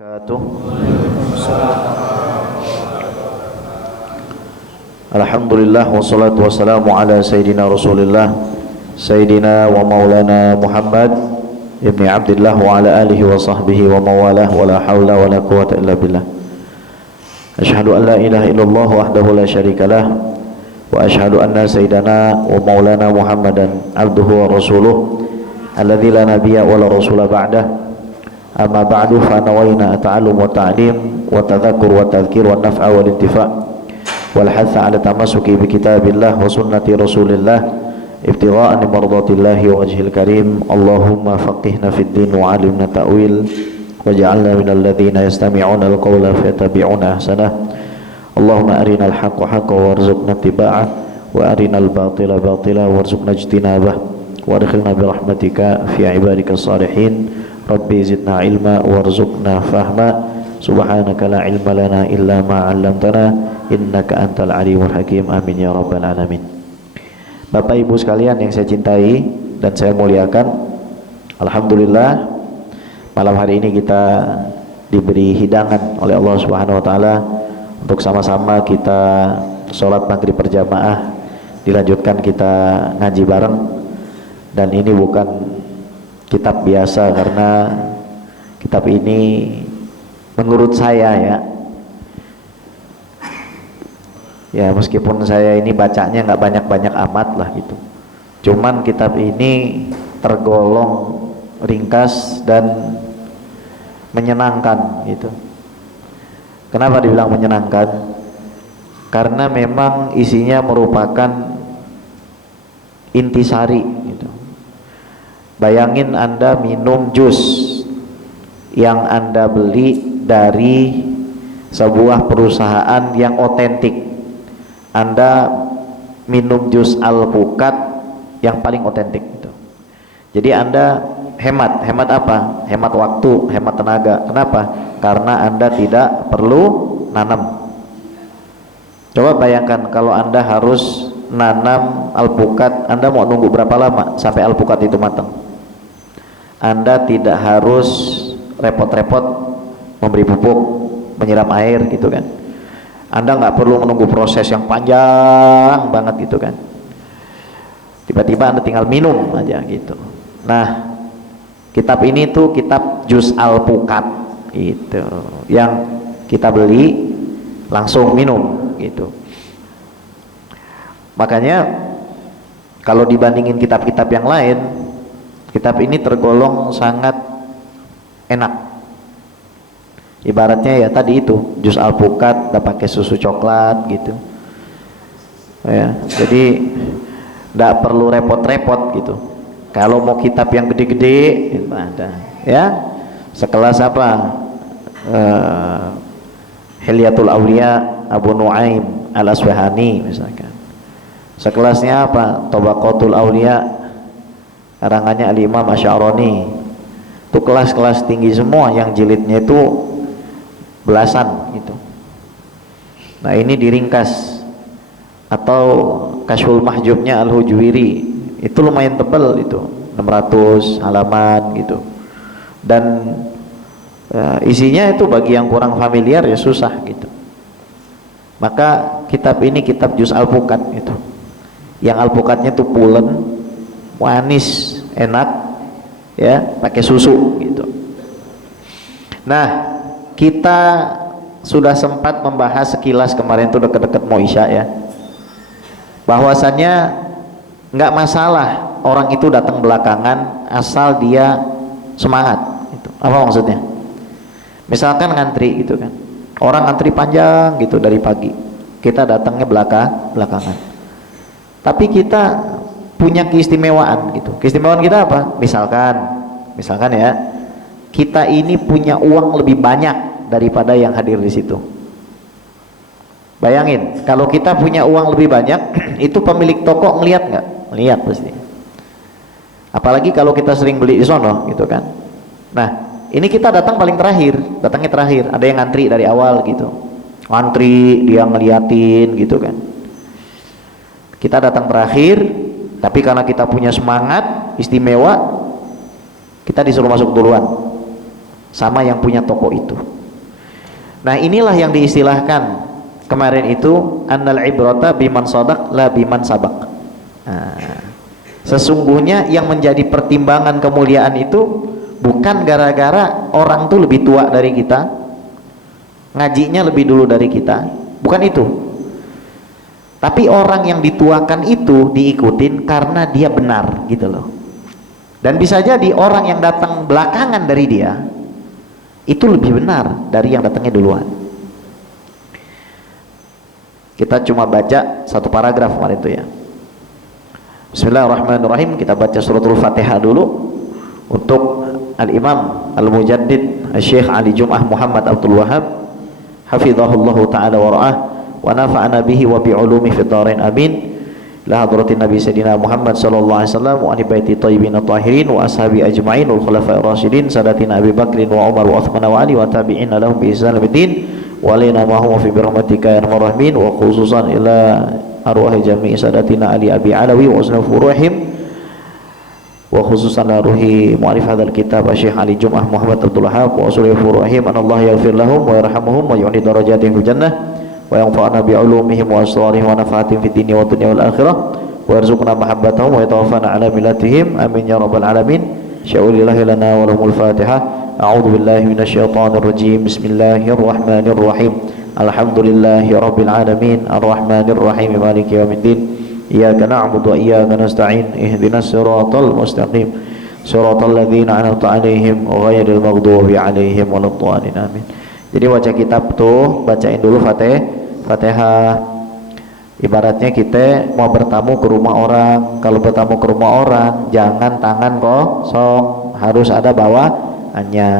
wabarakatuh. Alhamdulillah wassalatu wassalamu ala sayyidina Rasulillah sayyidina wa maulana Muhammad ibni Abdillah wa ala alihi wa sahbihi wa mawalah wa la hawla wa la quwwata illa billah. Asyhadu an la ilaha illallah wahdahu la syarikalah wa asyhadu anna sayyidana wa maulana Muhammadan abduhu wa rasuluh alladzi la nabiyya wa la rasula ba'dah. Amma ba'du fa nawayna ta'allum wa ta'lim wa tadhakkur wa tadhkir wa naf'a wal intifa' wal hatha 'ala tamassuki bi kitabillah wa sunnati rasulillah ibtigha'an mardatillahi wa wajhil karim. Allahumma faqihna fid din wa 'allimna ta'wil waj'alna minal ladzina yastami'una al-qawla fayattabi'una ahsanah. Allahumma arinal haqqa haqqan warzuqna ittiba'ah wa arinal batila batila warzuqna ijtinabah wa adkhilna bi rahmatika fi 'ibadikas salihin. Rabbi zidna ilma warzuqna fahma subhanaka la ilma lana illa ma 'allamtana innaka antal alimul hakim. Amin ya rabbal alamin. Bapak Ibu sekalian yang saya cintai dan saya muliakan, alhamdulillah malam hari ini kita diberi hidangan oleh Allah Subhanahu wa taala untuk sama-sama kita sholat maghrib berjamaah, dilanjutkan kita ngaji bareng. Dan ini bukan kitab biasa, karena kitab ini menurut saya ya meskipun saya ini bacanya nggak banyak-banyak amat lah gitu, cuman kitab ini tergolong ringkas dan menyenangkan gitu. Kenapa dibilang menyenangkan? Karena memang isinya merupakan intisari gitu. Bayangin Anda minum jus yang Anda beli dari sebuah perusahaan yang otentik. Anda minum jus alpukat yang paling otentik gitu. Jadi Anda hemat apa? Hemat waktu, hemat tenaga. Kenapa? Karena Anda tidak perlu nanam. Coba bayangkan kalau Anda harus nanam alpukat, Anda mau nunggu berapa lama sampai alpukat itu matang? Anda tidak harus repot-repot memberi pupuk, menyiram air gitu kan. Anda nggak perlu menunggu proses yang panjang banget gitu kan. Tiba-tiba Anda tinggal minum aja gitu. Nah, kitab ini tuh kitab jus alpukat gitu, yang kita beli langsung minum gitu. Makanya kalau dibandingin kitab-kitab yang lain, kitab ini tergolong sangat enak. Ibaratnya ya tadi itu jus alpukat udah pakai susu coklat gitu ya, jadi nggak perlu repot-repot gitu. Kalau mau kitab yang gede-gede gitu ada ya, sekelas apa Hilyatul Auliya Abu Nuaim Al-Asbahani misalkan, sekelasnya apa Tabaqatul Auliya karangannya Al-Imam Asy'arani. Itu kelas-kelas tinggi semua yang jilidnya itu belasan gitu. Nah ini diringkas. Atau Kasyful Mahjubnya Al-Hujwiri, itu lumayan tebal itu, 600 halaman gitu. Dan isinya itu bagi yang kurang familiar ya susah gitu. Maka kitab ini kitab juz alpukat gitu, yang alpukatnya tuh pulen, manis, enak ya, pakai susu gitu. Nah, kita sudah sempat membahas sekilas kemarin tuh deket-deket mau isya ya, bahwasannya nggak masalah orang itu datang belakangan asal dia semangat gitu. Apa maksudnya? Misalkan ngantri gitu kan, orang antri panjang gitu dari pagi, kita datangnya belakangan, tapi kita punya keistimewaan gitu. Keistimewaan kita apa? Misalkan ya, kita ini punya uang lebih banyak daripada yang hadir di situ. Bayangin, kalau kita punya uang lebih banyak, itu pemilik toko ngelihat nggak? Ngelihat pasti. Apalagi kalau kita sering beli di sono gitu kan. Nah, ini kita datangnya terakhir. Ada yang ngantri dari awal gitu. Ngantri, dia ngeliatin gitu kan. Kita datang terakhir, tapi karena kita punya semangat istimewa, kita disuruh masuk duluan. sama yang punya toko itu. Nah, inilah yang diistilahkan kemarin itu annal ibrata biman sadaq la biman sabaq. Nah, sesungguhnya yang menjadi pertimbangan kemuliaan itu bukan gara-gara orang tuh lebih tua dari kita, ngajinya lebih dulu dari kita, bukan itu. Tapi orang yang dituakan itu diikutin karena dia benar gitu loh. Dan bisa jadi orang yang datang belakangan dari dia itu lebih benar dari yang datangnya duluan. Kita cuma baca satu paragraf kemarin itu ya. Bismillahirrahmanirrahim. Kita baca suratul Fatihah dulu untuk Al-Imam Al-Mujaddid Syekh Ali Jum'ah Muhammad Abdul Wahab hafizahullahu ta'ala wa ra'ah wa nafa'ana bihi wa bi'ulumi fid dharain amin. La hadratin Nabi Sayyidina Muhammad sallallahu alaihi wasallam wa ali baiti thayyibin tahirin wa ashabi ajma'in wal khulafa'ir rasyidin sadatina Abi Bakrin wa Umar wa Uthman wa Ali wa tabi'in lahum bi ihsan bid-din wa lana ma huwa fi birahmatika ya arhamar rahimin wa khususan ila arwahi jami'i sadatina Ali Abi Alawi wa usna furuhim wa khususan la ruhi mu'alif hadzal kitab Syekh Ali Jum'ah Muhammad Abdul Wahhab wa usuli furuhim anallahu yaghfir lahum wa yarhamuhum wa yu'li darajatihim fil jannah wa yanfa'ana bi'ulumihim wa asrarihim wa nafaatihim fid dunya wa dunya wal akhirah wa yarzuqna mahabbatahum wa yatawaffana ala millatihim amin ya rabbal alamin. Syaulillahi lana wa lahumul Fatihah. A'udzu billahi minasyaitonir rajim. Bismillahirrahmanirrahim. Alhamdulillahi rabbil alamin arrahmanir rahim maliki yaumiddin. Iyyaka na'budu wa iyyaka nasta'in ihdinas siratal mustaqim siratal ladzina an'amta 'alaihim ghairil maghdubi 'alaihim waladdallin amin. Jadi baca kitab tuh bacain dulu Fatihah. Ibaratnya kita mau bertamu ke rumah orang, kalau bertamu ke rumah orang jangan tangan kosong, harus ada bawaannya.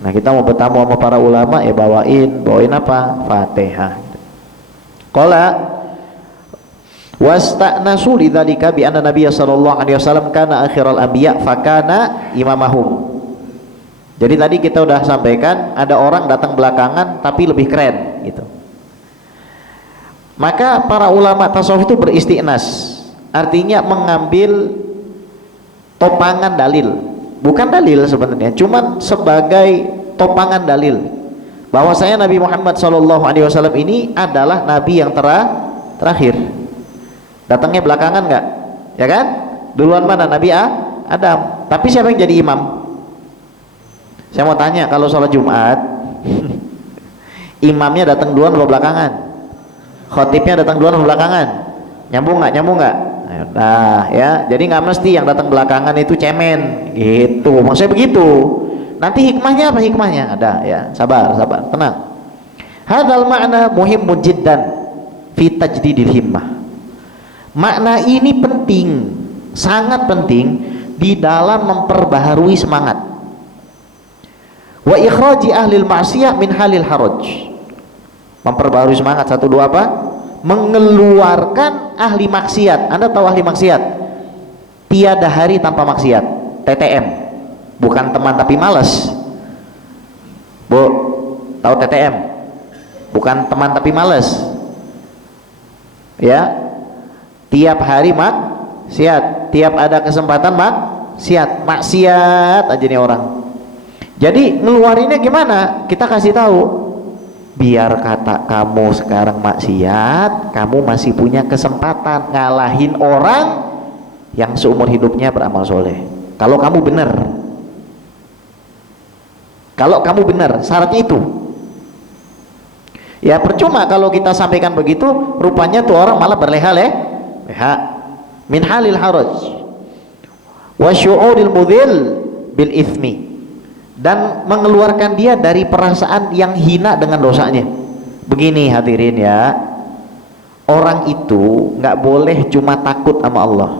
Nah, kita mau bertamu sama para ulama ya bawain apa? Fatihah. Qala wasta'nasu lidzalika bi anna Nabiy sallallahu alaihi wasallam kana akhiral anbiya fakana imamahum. Jadi tadi kita udah sampaikan ada orang datang belakangan tapi lebih keren gitu. Maka para ulama tasawuf itu beristiqnas, artinya mengambil topangan dalil, bukan dalil sebenarnya, cuman sebagai topangan dalil bahwasanya Nabi Muhammad SAW ini adalah Nabi yang terakhir. Datangnya belakangan nggak? Ya kan? Duluan mana? Nabi Adam. Tapi siapa yang jadi imam? Saya mau tanya, kalau sholat Jumat imamnya datang duluan atau belakangan? Khotibnya datang duluan atau belakangan? Nyambung nggak? Nah ya, jadi nggak mesti yang datang belakangan itu cemen gitu, maksudnya begitu. Nanti hikmahnya apa? Hikmahnya ada ya, sabar, tenang. Hadzal makna muhimmun jiddan fi tajdidil himmah. Makna ini penting, sangat penting di dalam memperbaharui semangat. Wa ikhraji ahlil ma'siyah min halil haraj. Memperbarui semangat. 1, 2 apa? Mengeluarkan ahli maksiat. Anda tahu ahli maksiat? Tiada hari tanpa maksiat. TTM. Bukan teman tapi malas. Bu, tahu TTM? Bukan teman tapi malas. Ya. Tiap hari maksiat. Tiap ada kesempatan maksiat aja nih orang. Jadi ngeluarinnya gimana? Kita kasih tahu. Biar kata kamu sekarang maksiat, kamu masih punya kesempatan ngalahin orang yang seumur hidupnya beramal soleh. Kalau kamu benar, syaratnya itu. Ya percuma kalau kita sampaikan begitu, rupanya tuh orang malah berleha-leha min halil haraj wa syu'uril mudhil bil ithmi, dan mengeluarkan dia dari perasaan yang hina dengan dosanya. Begini hadirin ya, orang itu nggak boleh cuma takut sama Allah.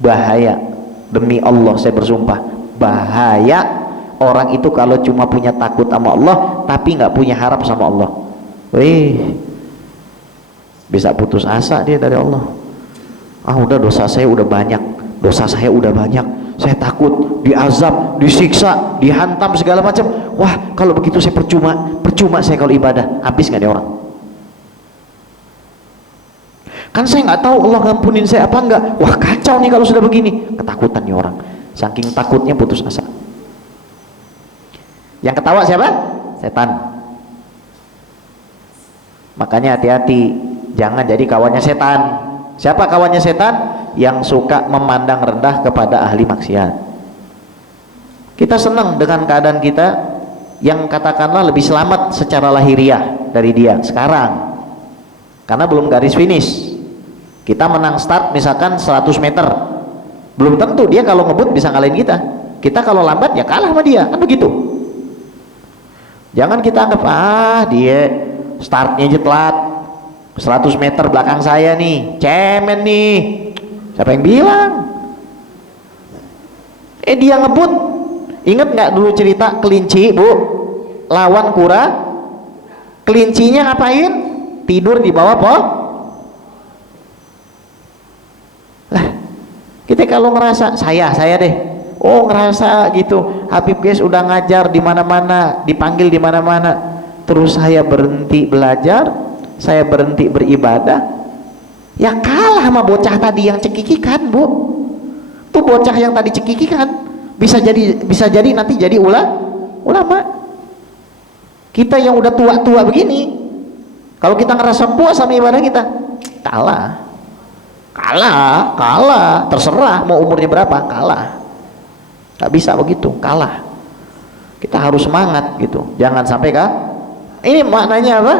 Bahaya, demi Allah saya bersumpah, bahaya orang itu kalau cuma punya takut sama Allah tapi nggak punya harap sama Allah. Bisa putus asa dia dari Allah. Udah dosa saya udah banyak, saya takut diazab, disiksa, dihantam segala macam. Wah, kalau begitu saya percuma saya kalau ibadah. Habis nggak dia orang? Kan saya nggak tahu Allah ngampunin saya apa enggak. Wah, kacau nih kalau sudah begini. Ketakutan nih orang, saking takutnya putus asa. Yang ketawa siapa? Setan. Makanya hati-hati, jangan jadi kawannya setan. Siapa kawannya setan? Yang suka memandang rendah kepada ahli maksiat. Kita senang dengan keadaan kita yang katakanlah lebih selamat secara lahiriah dari dia sekarang, karena belum garis finish. Kita menang start misalkan 100 meter, belum tentu dia kalau ngebut bisa ngalahin kita. Kita kalau lambat ya kalah sama dia, kan begitu. Jangan kita anggap dia startnya aja telat, 100 meter belakang saya nih, cemen nih. Siapa yang bilang? Dia ngebut. Ingat nggak dulu cerita kelinci, Bu, lawan kura? Kelincinya ngapain? Tidur di bawah lah. Kita kalau ngerasa saya deh, ngerasa gitu, Habib guys udah ngajar di mana-mana, dipanggil di mana-mana, terus saya berhenti belajar, saya berhenti beribadah, ya kalah sama bocah tadi yang cekikikan, Bu. Tuh bocah yang tadi cekikikan bisa jadi nanti jadi ulama. Kita yang udah tua-tua begini, kalau kita ngerasa puas sama ibadah kita, kalah. Terserah mau umurnya berapa, kalah. Gak bisa begitu, kalah. Kita harus semangat gitu, jangan sampai ini maknanya apa?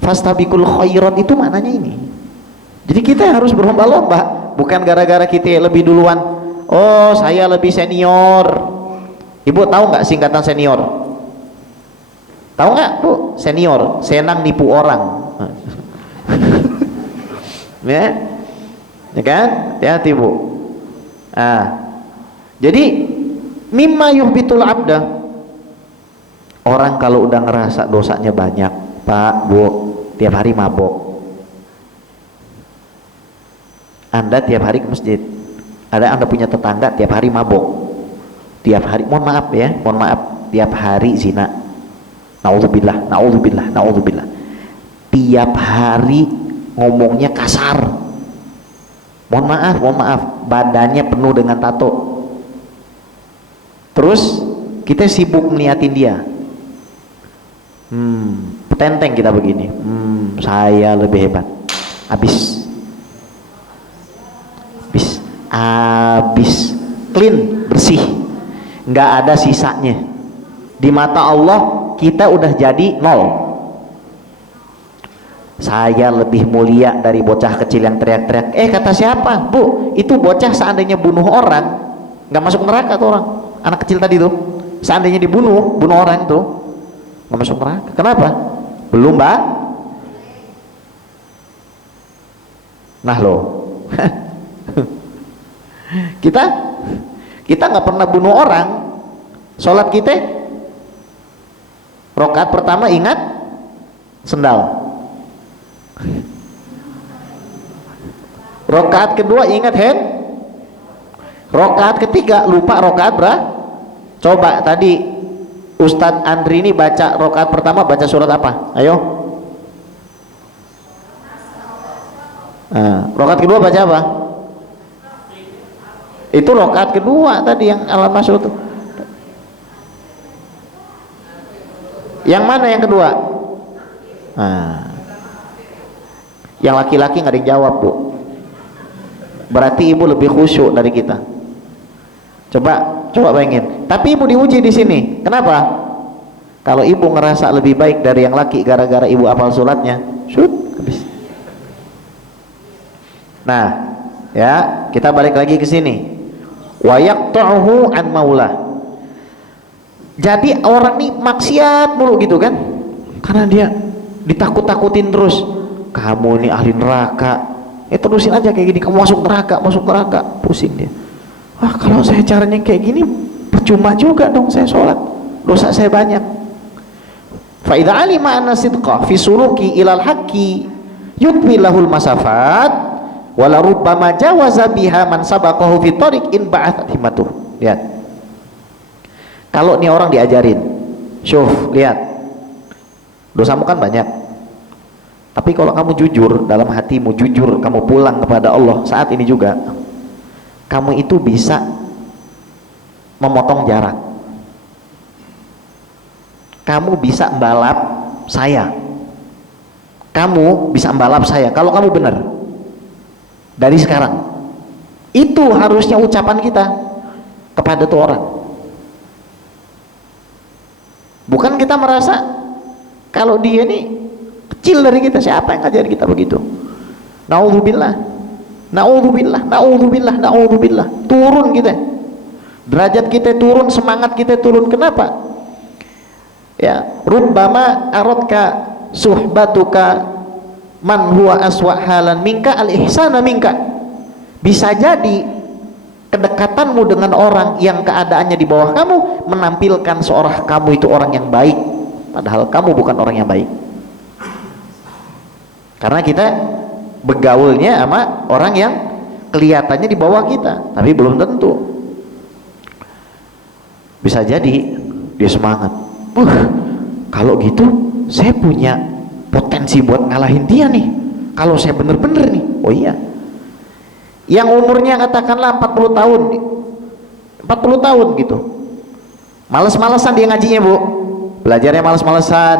Fastabiqul khairat itu maknanya ini. Jadi kita harus berlomba-lomba, bukan gara-gara kita lebih duluan. Saya lebih senior. Ibu tahu nggak singkatan senior? Tahu nggak, Bu? Senior, senang nipu orang. Ya kan? Hati-hati, Bu. Jadi mimma yuhbitul abda, orang kalau udah ngerasa dosanya banyak, Pak, Bu, tiap hari mabok. Anda tiap hari ke masjid, Anda punya tetangga tiap hari mabok, tiap hari, mohon maaf, tiap hari zina, naudzubillah, tiap hari ngomongnya kasar, mohon maaf, badannya penuh dengan tato, terus kita sibuk ngeliatin dia, petenteng kita begini, saya lebih hebat, habis clean, bersih, nggak ada sisanya. Di mata Allah kita udah jadi nol. Saya lebih mulia dari bocah kecil yang teriak-teriak. Kata siapa, Bu? Itu bocah seandainya bunuh orang nggak masuk neraka tuh orang, anak kecil tadi tuh. Seandainya bunuh orang tuh nggak masuk neraka. Kenapa? Belum, Mbak. Nah loh. kita nggak pernah bunuh orang. Sholat kita rakaat pertama ingat sendal, rakaat kedua ingat hand, rakaat ketiga lupa rakaat berapa. Coba tadi Ustadz Andri ini baca rakaat pertama baca surat apa? Ayo. Rakaat kedua baca apa? Itu rakaat kedua tadi yang alam masuk tuh. Yang mana yang kedua? Yang laki-laki nggak dijawab, Bu. Berarti ibu lebih khusyuk dari kita. Coba bayangin. Tapi ibu diuji di sini. Kenapa? Kalau ibu ngerasa lebih baik dari yang laki gara-gara ibu hafal suratnya, habis. Nah, ya kita balik lagi ke sini. Wa yaqta'uhu an maula. Jadi orang nih maksiat mulu gitu kan, karena dia ditakut-takutin terus, kamu ini ahli neraka, terusin aja kayak gini, kamu masuk neraka, pusing dia. Kalau saya caranya kayak gini percuma juga dong saya sholat, dosa saya banyak. Fa idza alima anna sidqa fi suluki ilal haqqi yutwi lahul masafat wala rubbama jawaza biha man sabaqahu fi tariq in ba'athat himmatuh. Lihat, kalau nih orang diajarin, lihat, dosamu kan banyak, tapi kalau kamu jujur dalam hatimu, jujur kamu pulang kepada Allah saat ini juga, kamu itu bisa memotong jarak. kamu bisa balap saya, kamu bisa balap saya kalau kamu benar. Dari sekarang itu harusnya ucapan kita kepada tuh orang. Bukan kita merasa kalau dia ini kecil dari kita, siapa yang ngajarin kita begitu. Naudzubillah, naudzubillah, naudzubillah, naudzubillah. Turun kita, derajat kita turun, semangat kita turun. Kenapa? Ya, rubbama aradka suhbatuka man huwa aswa halan minka al ihsana minka. Bisa jadi kedekatanmu dengan orang yang keadaannya di bawah kamu menampilkan seorang kamu itu orang yang baik, padahal kamu bukan orang yang baik. Karena kita begaulnya sama orang yang kelihatannya di bawah kita, tapi belum tentu. Bisa jadi dia semangat, kalau gitu saya punya potensi buat ngalahin dia nih, kalau saya bener-bener nih. Oh iya, yang umurnya katakanlah 40 tahun 40 tahun gitu, males-malesan dia ngajinya, Bu, belajarnya males-malesan,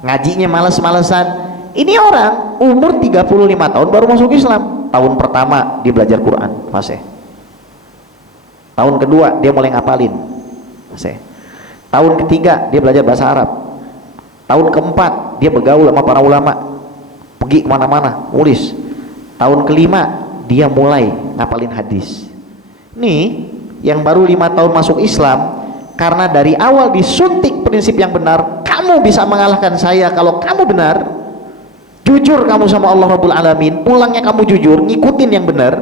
ngajinya males-malesan. Ini orang umur 35 tahun baru masuk Islam. Tahun pertama dia belajar Quran, fase. Tahun kedua dia mulai ngapalin, fase. Tahun ketiga dia belajar bahasa Arab. Tahun keempat dia bergaul sama para ulama, pergi kemana-mana, nulis. Tahun kelima dia mulai ngapalin hadis. Nih yang baru 5 tahun masuk Islam, karena dari awal disuntik prinsip yang benar, kamu bisa mengalahkan saya kalau kamu benar, jujur kamu sama Allah Rabbul Alamin, pulangnya kamu jujur, ngikutin yang benar,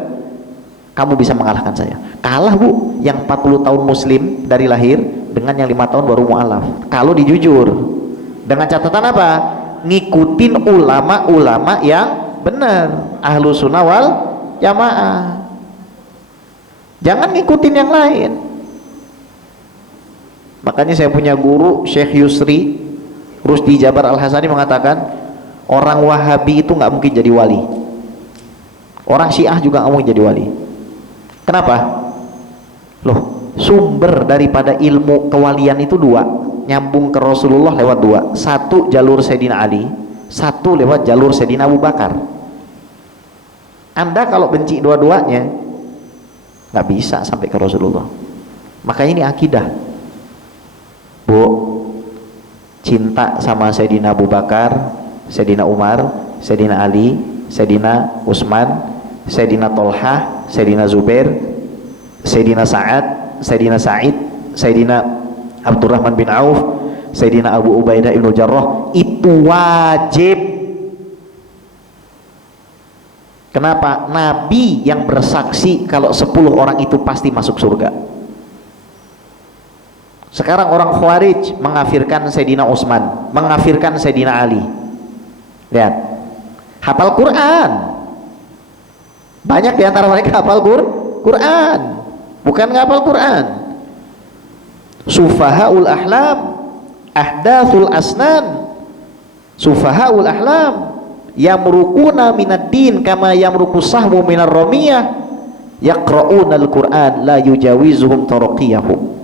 kamu bisa mengalahkan saya. Kalah, Bu, yang 40 tahun muslim dari lahir dengan yang 5 tahun baru mu'alaf. Kalau dijujur, dengan catatan apa? Ngikutin ulama-ulama yang benar, ahlu sunnah wal jamaah. Jangan ngikutin yang lain. Makanya saya punya guru Syekh Yusri Rusdi Jabar Al-Hasani mengatakan, orang Wahabi itu nggak mungkin jadi wali, orang Syiah juga nggak mungkin jadi wali. Kenapa? Loh, sumber daripada ilmu kewalian itu dua, nyambung ke Rasulullah lewat dua. Satu jalur Sayyidina Ali, satu lewat jalur Sayyidina Abu Bakar. Anda kalau benci dua-duanya nggak bisa sampai ke Rasulullah. Makanya ini akidah, Bu. Cinta sama Sayyidina Abu Bakar, Sayyidina Umar, Sayyidina Ali, Sayyidina Utsman, Sayyidina Tolhah, Sayyidina Zubair, Sayyidina Sa'ad, Sayyidina Sa'id, Sayyidina Abdurrahman bin Auf, Sayyidina Abu Ubaidah ibn Jarrah, itu wajib. Kenapa? Nabi yang bersaksi kalau 10 orang itu pasti masuk surga. Sekarang orang Khawarij mengafirkan Sayyidina Utsman, mengafirkan Sayyidina Ali. Lihat, hafal Quran, banyak di antara mereka hafal Quran, bukan ngapal Quran. Sufahaul ahlam, ahdathul asnan, sufahaul ahlam, yamrukuna minad din kama yamruku sahmu minar ramiyah, yaqra'una al-Quran la yujawizuhum taraqiyahum.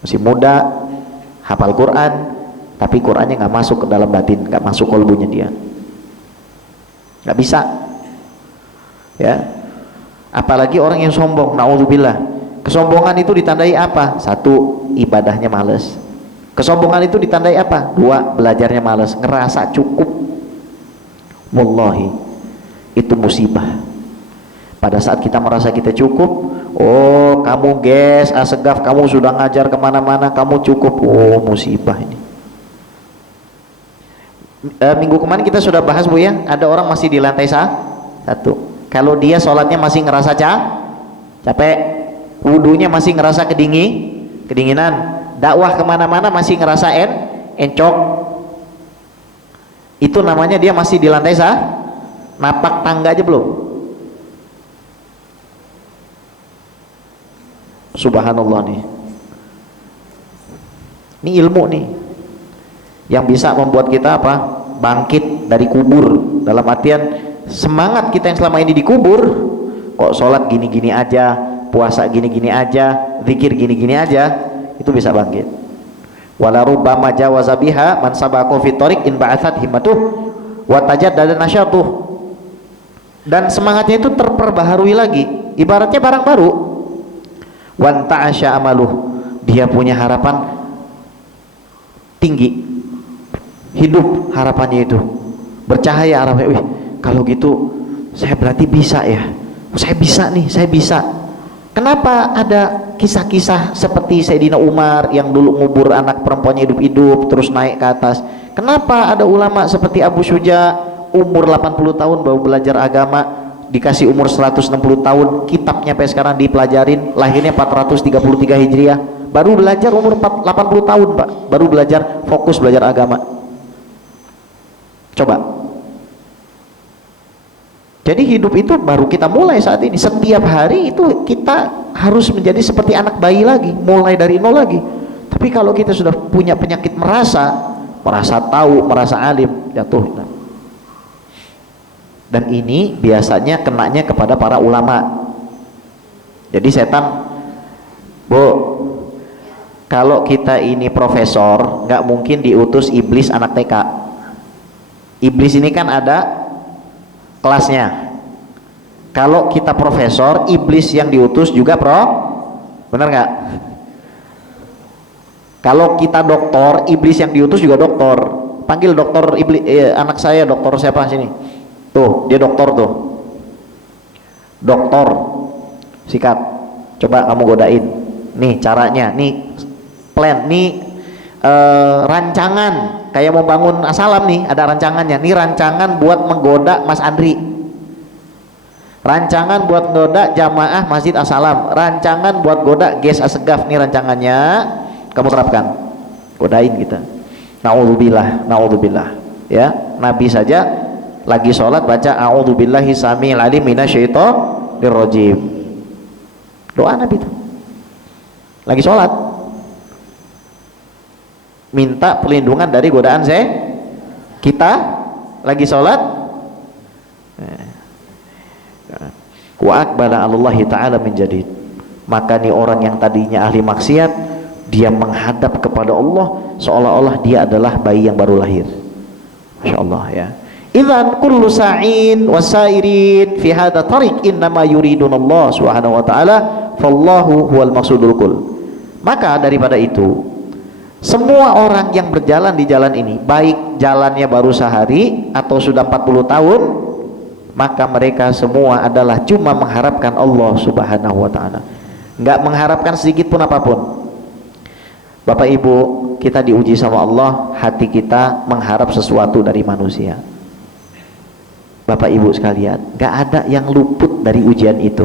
Masih muda, hafal Quran, tapi Qurannya nggak masuk ke dalam batin, nggak masuk kolbunya dia, nggak bisa, ya. Apalagi orang yang sombong, naudzubillah. Kesombongan itu ditandai apa? Satu, ibadahnya males. Kesombongan itu ditandai apa? Dua, belajarnya males, ngerasa cukup. Wallahi, itu musibah. Pada saat kita merasa kita cukup, oh kamu guys, asegaf, kamu sudah ngajar kemana-mana, kamu cukup. Oh, musibah ini. Minggu kemarin kita sudah bahas, Bu, ya, ada orang masih di lantai 1. Kalau dia sholatnya masih ngerasa capek, wudunya masih ngerasa kedinginan, dakwah kemana-mana masih ngerasa encok, itu namanya dia masih di lantai napak tangga aja belum. Subhanallah nih, ini ilmu nih yang bisa membuat kita apa? Bangkit dari kubur. Dalam artian semangat kita yang selama ini dikubur, kok sholat gini-gini aja, puasa gini-gini aja, zikir gini-gini aja, itu bisa bangkit. wala rubbama jawaza biha man sabaqa fi thariq in ba'athat himmatuh wa tajaddada nasyatuh. Dan semangatnya itu terperbaharui lagi, ibaratnya barang baru. Wan ta'asya amaluh, dia punya harapan tinggi, hidup harapannya itu bercahaya harapannya. Wih, kalau gitu saya berarti bisa ya, saya bisa nih, saya bisa. Kenapa ada kisah-kisah seperti Sayyidina Umar yang dulu ngubur anak perempuannya hidup-hidup terus naik ke atas? Kenapa ada ulama seperti Abu Syuja umur 80 tahun baru belajar agama, dikasih umur 160 tahun, kitabnya sampai sekarang dipelajarin, lahirnya 433 Hijriah, baru belajar umur 80 tahun Pak, baru belajar, fokus belajar agama. Coba. Jadi hidup itu baru kita mulai saat ini. Setiap hari itu kita harus menjadi seperti anak bayi lagi, mulai dari nol lagi. Tapi kalau kita sudah punya penyakit merasa tahu, merasa alim, jatuh. Dan ini biasanya kenanya kepada para ulama. Jadi setan, Bu, kalau kita ini profesor, nggak mungkin diutus iblis anak TK. Iblis ini kan ada kelasnya. Kalau kita profesor, iblis yang diutus juga benar nggak? Kalau kita doktor, iblis yang diutus juga doktor. Panggil dokter iblis, anak saya dokter siapa sini? Tuh, dia dokter tuh. Dokter. Sikat. Coba kamu godain. Nih caranya, nih plan, nih rancangan. Kayak mau bangun asalam nih, ada rancangannya. Nih rancangan buat menggoda Mas Andri. Rancangan buat goda jamaah Masjid Asalam. Rancangan buat goda Ges Asegaf. Nih rancangannya. Kamu terapkan. Godain kita. Naudzubillah, naudzubillah. Ya, Nabi saja lagi sholat baca a'udzubillahi samil alim minasyaitonir rajim. Doa Nabi itu lagi sholat, minta perlindungan dari godaan kita lagi sholat. Wa aqbala Allahi ta'ala min jadid, maka nih orang yang tadinya ahli maksiat, dia menghadap kepada Allah seolah-olah dia adalah bayi yang baru lahir. Masya Allah ya. Idzan kullu sa'in wasairin fi hadha tariq innama yuridun Allah subhanahu wa ta'ala fallahu huwal maqsudul kul. Maka daripada itu, semua orang yang berjalan di jalan ini, baik jalannya baru sehari atau sudah 40 tahun, maka mereka semua adalah cuma mengharapkan Allah subhanahu wa ta'ala, nggak mengharapkan sedikit pun apapun. Bapak Ibu, kita diuji sama Allah, hati kita mengharap sesuatu dari manusia. Bapak Ibu sekalian, gak ada yang luput dari ujian itu.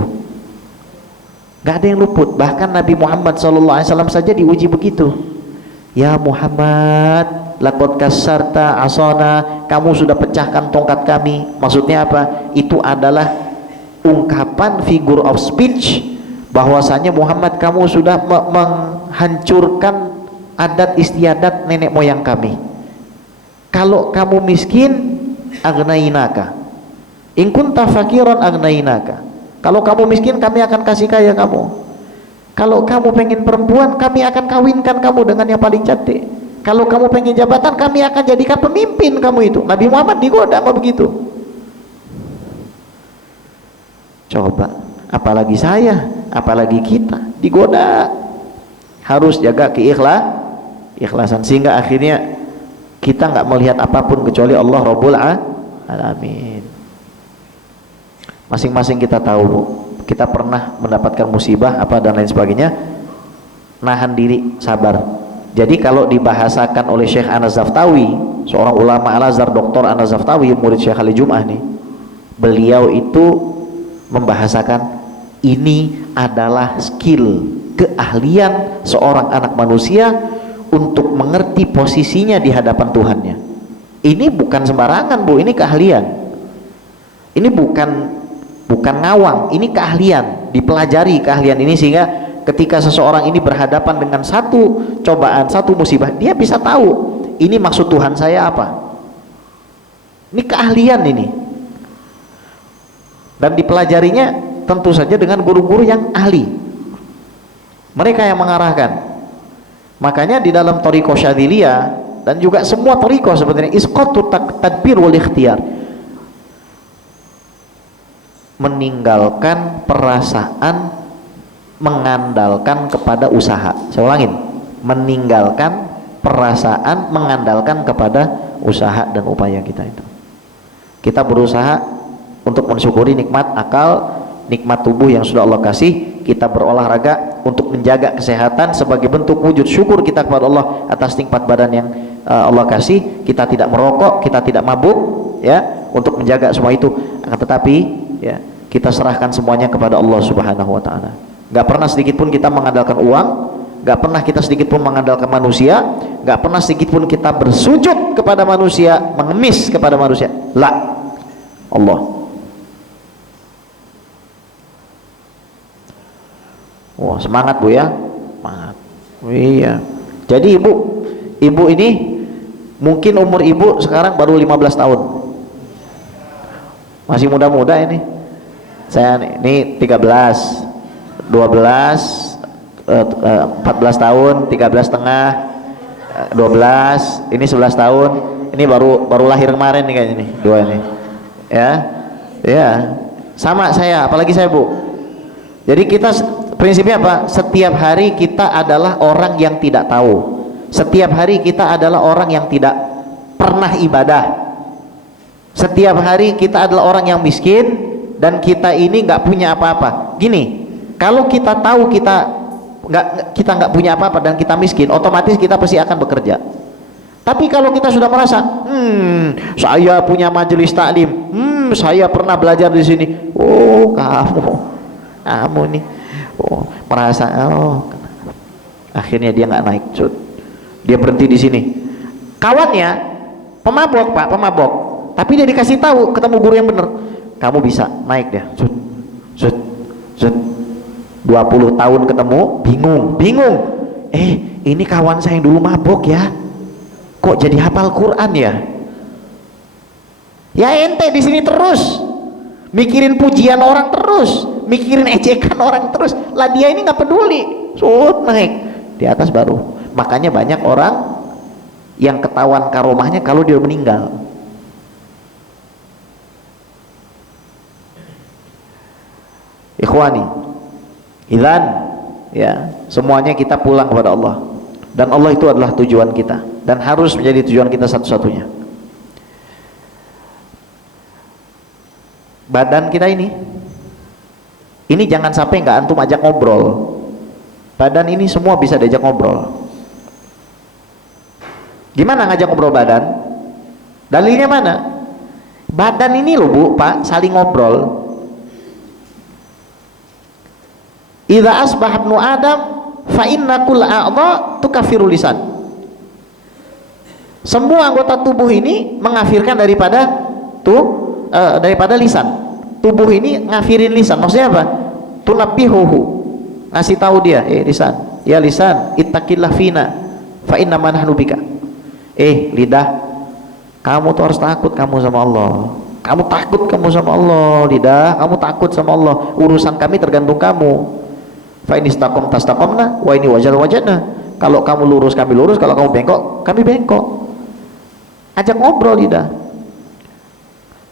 Gak ada yang luput. Bahkan Nabi Muhammad SAW saja diuji begitu. Ya Muhammad, laqad kasarta asana, kamu sudah pecahkan tongkat kami. Maksudnya apa? Itu adalah ungkapan figure of speech bahwasanya Muhammad, kamu sudah menghancurkan adat istiadat nenek moyang kami. Kalau kamu miskin, agnainaka. In kunta fakiran agnainaka. Kalau kamu miskin, kami akan kasih kaya kamu. Kalau kamu pengen perempuan, kami akan kawinkan kamu dengan yang paling cantik. Kalau kamu pengen jabatan, kami akan jadikan pemimpin kamu itu. Nabi Muhammad digoda apa begitu? Coba, apalagi saya, apalagi kita digoda. Harus jaga keikhlasan, sehingga akhirnya kita nggak melihat apapun kecuali Allah Rabbul Alamin. Masing-masing kita tahu, kita pernah mendapatkan musibah apa dan lain sebagainya, nahan diri, sabar. Jadi kalau dibahasakan oleh Syekh An-Nazaftawi, seorang ulama Al-Azhar, Dr. An-Nazaftawi, murid Syekh Ali Jum'ah nih, beliau itu membahasakan ini adalah skill, keahlian seorang anak manusia untuk mengerti posisinya di hadapan Tuhannya. Ini bukan sembarangan, Bu, ini keahlian. Ini bukan ngawang, ini keahlian, dipelajari keahlian ini, sehingga ketika seseorang ini berhadapan dengan satu cobaan, satu musibah, dia bisa tahu ini maksud Tuhan saya apa. Ini keahlian ini, dan dipelajarinya tentu saja dengan guru-guru yang ahli, mereka yang mengarahkan. Makanya di dalam thariqah Syadziliyah dan juga semua thariqah sebenarnya isqatu tadbir wal ikhtiyar, meninggalkan perasaan, mengandalkan kepada usaha. Saya ulangin, meninggalkan perasaan, mengandalkan kepada usaha dan upaya kita itu. Kita berusaha untuk mensyukuri nikmat akal, nikmat tubuh yang sudah Allah kasih. Kita berolahraga untuk menjaga kesehatan sebagai bentuk wujud syukur kita kepada Allah atas nikmat badan yang Allah kasih. Kita tidak merokok, kita tidak mabuk, ya, untuk menjaga semua itu. Akan tetapi, ya, kita serahkan semuanya kepada Allah Subhanahu wa taala. Gak pernah sedikit pun kita mengandalkan uang, gak pernah kita sedikit pun mengandalkan manusia, gak pernah sedikit pun kita bersujud kepada manusia, mengemis kepada manusia. La, Allah. Wah, semangat Bu ya, semangat. Iya. Jadi ibu ini mungkin umur ibu sekarang baru 15 tahun, masih muda-muda ini. Saya ini 13, 12, 14 tahun, 13 setengah, 12, ini 11 tahun. Ini baru lahir kemarin nih kayaknya nih, dua ini. Ya, sama saya, apalagi saya Bu. Jadi kita prinsipnya apa? Setiap hari kita adalah orang yang tidak tahu. Setiap hari kita adalah orang yang tidak pernah ibadah. Setiap hari kita adalah orang yang miskin dan kita ini nggak punya apa-apa. Gini, kalau kita tahu kita nggak punya apa-apa dan kita miskin, otomatis kita pasti akan bekerja. Tapi kalau kita sudah merasa, saya punya majelis taklim, saya pernah belajar di sini. Oh, kamu nih. Oh, merasa, akhirnya dia nggak naik, dia berhenti di sini. Kawannya pemabok Pak, pemabok, tapi dia dikasih tahu, ketemu guru yang bener, kamu bisa naik dia. 20 tahun ketemu, bingung. Ini kawan saya yang dulu mabok ya, kok jadi hafal Quran ya? Ya ente di sini terus mikirin pujian orang terus, mikirin ejekan orang terus, lah dia ini nggak peduli, naik di atas baru. Makanya banyak orang yang ketahuan karomahnya kalau dia meninggal. Ikhwani, idzan, ya, semuanya kita pulang kepada Allah, dan Allah itu adalah tujuan kita dan harus menjadi tujuan kita satu-satunya. Badan kita ini jangan sampai nggak antum ajak ngobrol. Badan ini semua bisa diajak ngobrol. Gimana ngajak ngobrol badan? Dalilnya mana? Badan ini loh Bu, Pak, saling ngobrol. Idza asbaha ibnu Adam fa inna kull a'dha tukaffiru lisan. Semua anggota tubuh ini mengafirkan daripada lisan. Tubuh ini ngafirin lisan. Maksudnya apa? Tunabbihuhu, ngasih tahu dia, lisan, ya lisan, ittaqillah fina fa inna ma nahnu bika. Lidah, kamu tuh harus takut kamu sama Allah. Kamu takut kamu sama Allah. Lidah, kamu takut sama Allah. Urusan kami tergantung kamu. Fa in istaqam tastaqamna wa ini wajadna. Kalau kamu lurus kami lurus, kalau kamu bengkok kami bengkok. Ajak ngobrol lidah.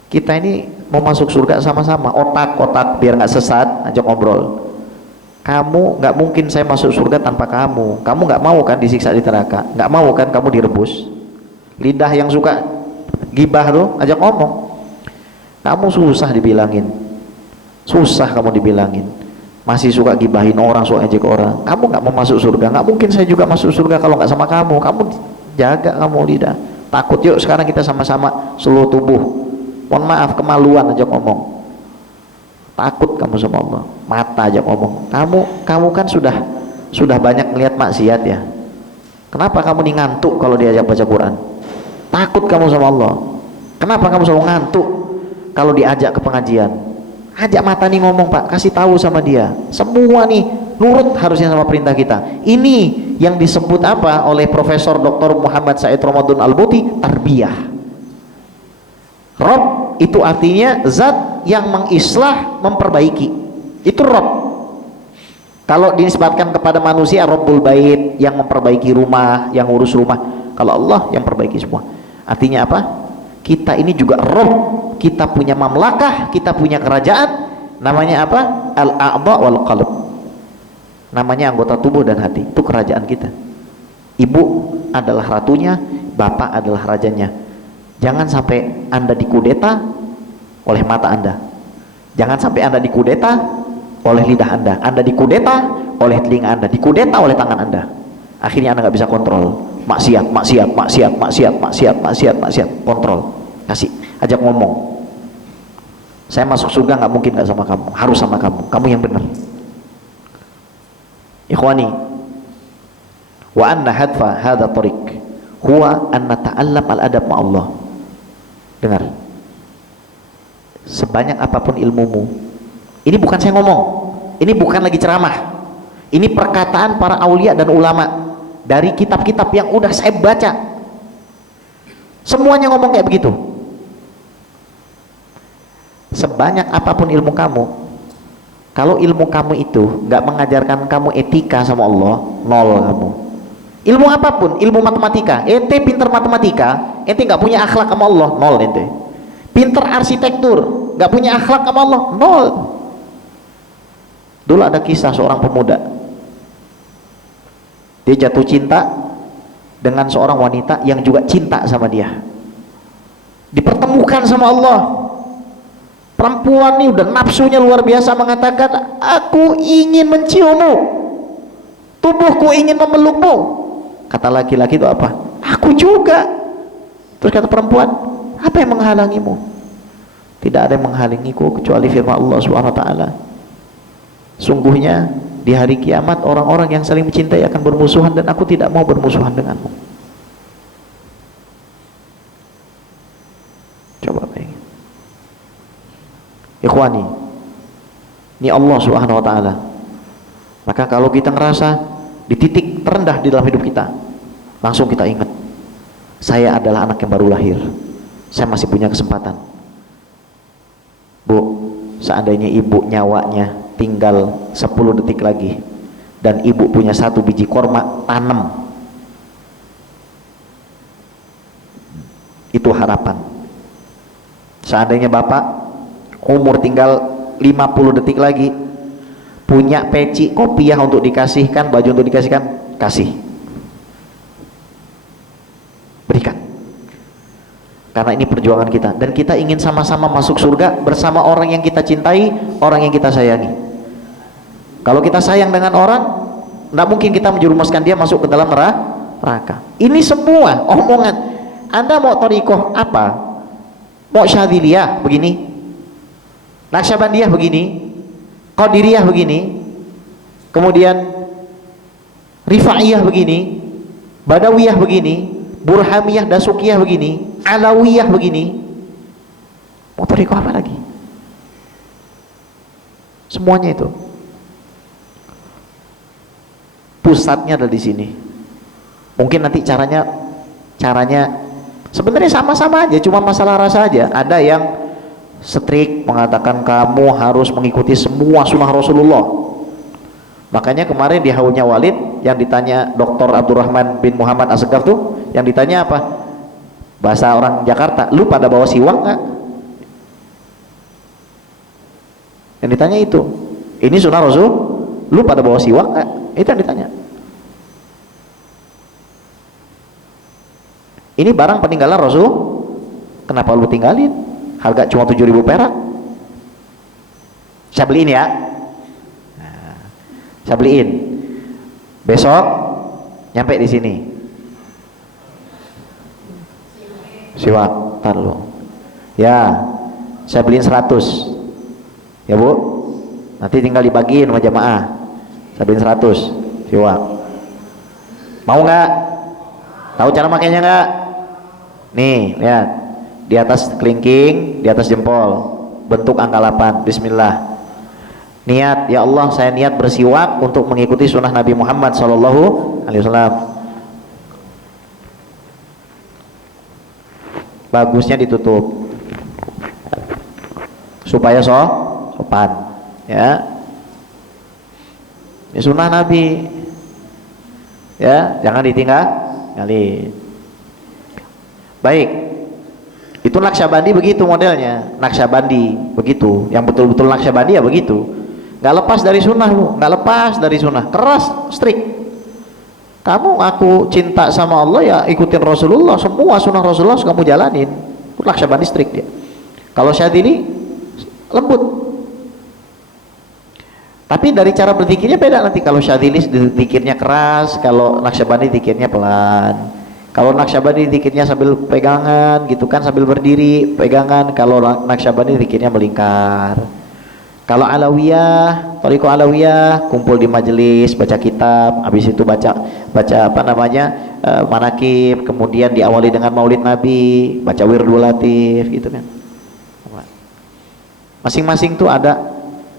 Kita ini mau masuk surga sama-sama, otak biar nggak sesat, ajak ngobrol. Kamu nggak mungkin saya masuk surga tanpa kamu. Kamu nggak mau kan disiksa di neraka? Nggak mau kan kamu direbus? Lidah yang suka gibah tuh, ajak ngomong. Kamu susah dibilangin, susah kamu dibilangin. Masih suka gibahin orang, suka ejek orang. Kamu nggak mau masuk surga. Nggak mungkin saya juga masuk surga kalau nggak sama kamu. Kamu jaga kamu lidah. Takut, yuk sekarang kita sama-sama seluruh tubuh. Mohon maaf, kemaluan aja ngomong. Takut kamu sama Allah. Mata aja ngomong. Kamu kan sudah banyak melihat maksiat ya. Kenapa kamu nih ngantuk kalau diajak baca Quran? Takut kamu sama Allah. Kenapa kamu selalu ngantuk kalau diajak ke pengajian? Ajak mata nih ngomong Pak, kasih tahu sama dia. Semua nih nurut harusnya sama perintah kita. Ini yang disebut apa oleh Profesor Dr. Muhammad Said Ramadan Al-Buti, tarbiyah. Rob itu artinya zat yang mengislah, memperbaiki. Itu Rob. Kalau dinisbatkan kepada manusia, Rabbul Bait, yang memperbaiki rumah, yang urus rumah. Kalau Allah yang perbaiki semua. Artinya apa? Kita ini juga Rabb, kita punya mamlakah, kita punya kerajaan. Namanya apa? Al-a'dha wal qalb. Namanya anggota tubuh dan hati. Itu kerajaan kita. Ibu adalah ratunya, bapak adalah rajanya. Jangan sampai Anda dikudeta oleh mata Anda. Jangan sampai Anda dikudeta oleh lidah Anda. Anda dikudeta oleh telinga Anda, dikudeta oleh tangan Anda. Akhirnya Anda nggak bisa kontrol. Maksiat, maksiat, maksiat, maksiat, maksiat, maksiat, maksiat. Kontrol. Kasih, ajak ngomong. Saya masuk surga nggak mungkin nggak sama kamu, harus sama kamu. Kamu yang benar. Ikhwani, wa anna hadfa hadha tariq huwa an nata'allam al-adab ma'allah. Dengar. Sebanyak apapun ilmumu, ini bukan saya ngomong, ini bukan lagi ceramah, ini perkataan para aulia dan ulama dari kitab-kitab yang udah saya baca, semuanya ngomong kayak begitu. Sebanyak apapun ilmu kamu, kalau ilmu kamu itu nggak mengajarkan kamu etika sama Allah, nol kamu. Ilmu apapun, ilmu matematika, ente pinter matematika, ente nggak punya akhlak sama Allah, nol ente. Pinter arsitektur, nggak punya akhlak sama Allah, nol. Dulu ada kisah seorang pemuda, dia jatuh cinta dengan seorang wanita yang juga cinta sama dia, dipertemukan sama Allah. Perempuan ini udah nafsunya luar biasa, mengatakan, aku ingin menciummu, tubuhku ingin memelukmu. Kata laki-laki itu apa? Aku juga. Terus kata perempuan, apa yang menghalangimu? Tidak ada yang menghalangiku kecuali firman Allah SWT. Sungguhnya di hari kiamat orang-orang yang saling mencintai akan bermusuhan, dan aku tidak mau bermusuhan denganmu. Coba bayangin. Ikhwani, ini Allah Subhanahu wa ta'ala. Maka kalau kita ngerasa di titik terendah di dalam hidup kita, langsung kita ingat, saya adalah anak yang baru lahir, saya masih punya kesempatan. Bu, seandainya ibu nyawanya tinggal 10 detik lagi dan ibu punya 1 biji korma, tanam. Itu harapan. Seandainya bapak umur tinggal 50 detik lagi, punya peci kopiah untuk dikasihkan, baju untuk dikasihkan, kasih, berikan. Karena ini perjuangan kita, dan kita ingin sama-sama masuk surga bersama orang yang kita cintai, orang yang kita sayangi. Kalau kita sayang dengan orang, tidak mungkin kita menjerumuskan dia masuk ke dalam neraka. Ini semua omongan. Anda mau thariqah apa? Mau Syadziliyah begini, Naqsyabandiyah begini, Qadiriyah begini, kemudian Rifaiyah begini, Badawiyah begini, Burhamiyah, Dasukiyah begini, Alawiyah begini. Mau thariqah apa lagi? Semuanya itu pusatnya ada di sini. Mungkin nanti caranya sebenarnya sama-sama aja, cuma masalah rasa aja. Ada yang strict mengatakan kamu harus mengikuti semua sunnah Rasulullah. Makanya kemarin di haulnya Walid yang ditanya Dr. Abdurrahman bin Muhammad Asghar tuh, yang ditanya apa? Bahasa orang Jakarta, lu pada bawa siwak nggak? Yang ditanya itu, ini sunnah Rasul, lu pada bawa siwak nggak? Itu yang ditanya. Ini barang peninggalan Rasul, kenapa lu tinggalin? Harga cuma 7.000 perak. Saya beliin ya. Nah, saya beliin. Besok nyampe di sini. Siwak, tar lu. Ya, saya beliin 100. Ya Bu. Nanti tinggal dibagiin sama jamaah. Saya beliin 100 siwak. Mau nggak? Tahu cara makainya nggak? Nih, lihat. Di atas kelingking, di atas jempol, bentuk angka 8. Bismillah. Niat, ya Allah, saya niat bersiwak untuk mengikuti sunnah Nabi Muhammad SAW. Bagusnya ditutup supaya sopan, ya. Ini sunnah Nabi. Ya, jangan ditinggalin. Baik. Itu Naqsyabandi begitu modelnya. Naqsyabandi begitu. Yang betul-betul Naqsyabandi ya begitu. Nggak lepas dari sunnah, Bu. Nggak lepas dari sunnah. Keras, strict. Kamu aku cinta sama Allah ya ikutin Rasulullah. Semua sunnah Rasulullah kamu jalanin. Itu Naqsyabandi strict dia. Kalau Syadzili lembut. Tapi dari cara berzikirnya beda nanti. Kalau Syadzili zikirnya keras, kalau Naqsyabandi zikirnya pelan. Kalau Naqsyabandi zikirnya sambil pegangan gitu kan, sambil berdiri pegangan. Kalau Naqsyabandi zikirnya melingkar. Kalau Alawiyah, Thariqah Alawiyah kumpul di majelis, baca kitab, habis itu baca apa namanya? Manaqib, kemudian diawali dengan Maulid Nabi, baca Wirdul Latif gitu kan. Masing-masing tuh ada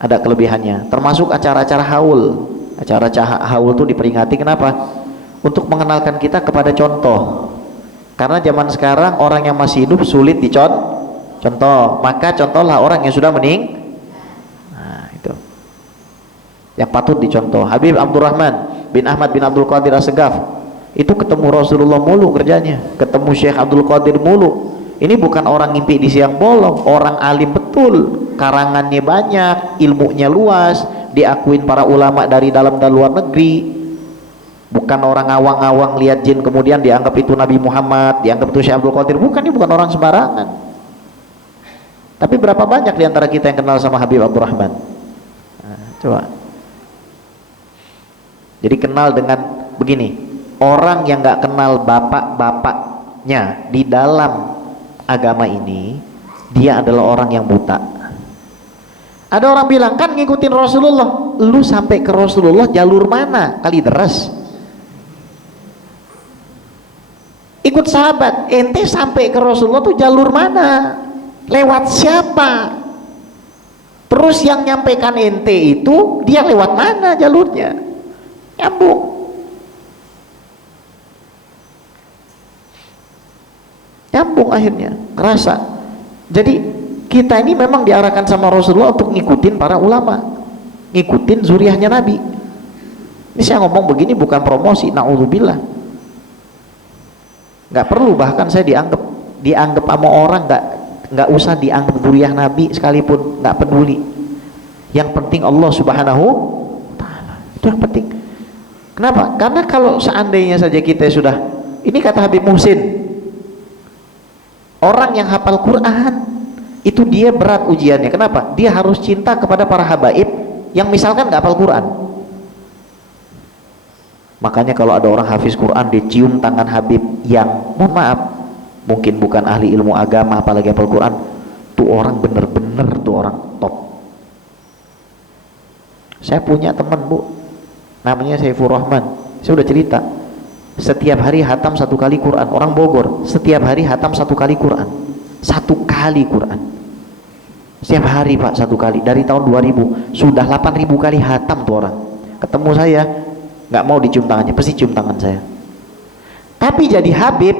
kelebihannya, termasuk acara-acara haul. Acara-acara haul tuh diperingati kenapa? Untuk mengenalkan kita kepada contoh. Karena zaman sekarang orang yang masih hidup sulit dicontoh, maka contohlah orang yang sudah meninggal. Nah, itu yang patut dicontoh. Habib Abdurrahman bin Ahmad bin Abdul Qadir As-Segaf itu ketemu Rasulullah mulu kerjanya, ketemu Syekh Abdul Qadir mulu. Ini bukan orang ngimpi di siang bolong, orang alim betul, karangannya banyak, ilmunya luas, diakuin para ulama dari dalam dan luar negeri. Bukan orang awang-awang lihat jin kemudian dianggap itu Nabi Muhammad, dianggap itu Syekh Abdul Qadir. Bukan, ini bukan orang sembarangan. Tapi berapa banyak di antara kita yang kenal sama Habib Abdurrahman? Nah, coba. Jadi kenal dengan begini, orang yang nggak kenal bapak-bapaknya di dalam agama ini, dia adalah orang yang buta. Ada orang bilang, kan ngikutin Rasulullah. Lu sampai ke Rasulullah jalur mana? Kali deres. Ikut sahabat, ente sampai ke Rasulullah tuh jalur mana? Lewat siapa? Terus yang nyampaikan ente itu dia lewat mana jalurnya? Nyambung. Nyambung akhirnya, ngerasa. Jadi kita ini memang diarahkan sama Rasulullah untuk ngikutin para ulama, ngikutin zuriyahnya Nabi. Ini saya ngomong begini bukan promosi, na'udzubillah. Nggak perlu, bahkan saya dianggap sama orang, nggak usah dianggap zuriyah Nabi sekalipun, nggak peduli. Yang penting Allah Subhanahu wa Ta'ala, itu yang penting. Kenapa? Karena kalau seandainya saja kita sudah, ini kata Habib Muhsin, orang yang hafal Quran itu dia berat ujiannya. Kenapa? Dia harus cinta kepada para habaib yang misalkan nggak hafal Quran. Makanya kalau ada orang hafiz Quran, dia cium tangan Habib yang, mohon maaf, mungkin bukan ahli ilmu agama apalagi hafal Quran, tuh orang bener-bener tuh orang top. Saya punya teman, Bu, namanya Saifur Rahman. Saya udah cerita, setiap hari hatam 1 kali Quran. Orang Bogor, setiap hari hatam 1 kali Quran. 1 kali Quran setiap hari, Pak, 1 kali. Dari tahun 2000 sudah 8.000 kali hatam tuh orang. Ketemu saya nggak mau dicium tangannya, pasti cium tangan saya. Tapi jadi Habib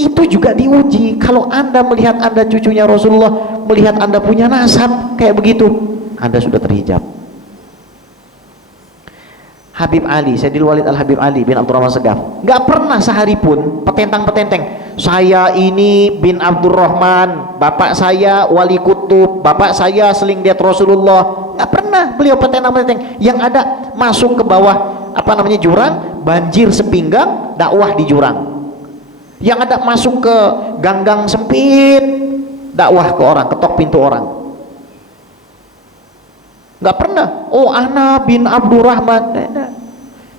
itu juga diuji. Kalau Anda melihat Anda cucunya Rasulullah, melihat Anda punya nasab kayak begitu, Anda sudah terhijab. Habib Ali, Sayyidil Walid Al-Habib Ali bin Abdurrahman Segaf, nggak pernah sehari pun petentang-petenteng, saya ini bin Abdurrahman, bapak saya wali kutub, bapak saya seling lihat Rasulullah. Nggak pernah beliau petentang-petenteng. Yang ada masuk ke bawah jurang, banjir sepinggang, dakwah di jurang. Yang ada masuk ke ganggang sempit, dakwah ke orang, ketok pintu orang. Nggak pernah, oh ana bin Abdurrahman,